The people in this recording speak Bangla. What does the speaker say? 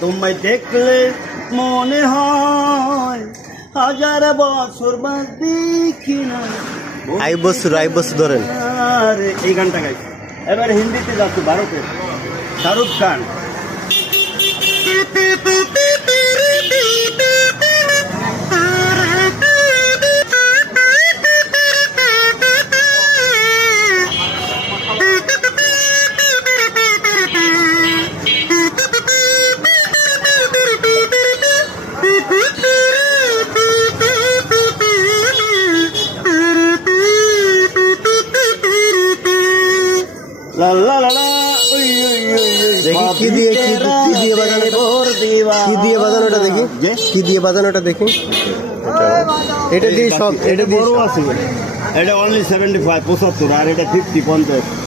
তোমায় দেখলে মনে হয় হাজার বছর বাদ দেখি না। আই বছর ধরেন। আরে এই গানটা গাই। এবার হিন্দিতে যাচ্ছি, ভারতের শাহরুখ খান। লা লা লা লা, উই উই উই উই। দেখি কি দিয়ে বাজানো, কি দিয়ে বাজানোটা দেখি, কি দিয়ে বাজানোটা দেখি। এটা দিয়ে সব, এটা দিয়ে বড় আছে, এটা অনলি 75 75, আর এটা 50 50।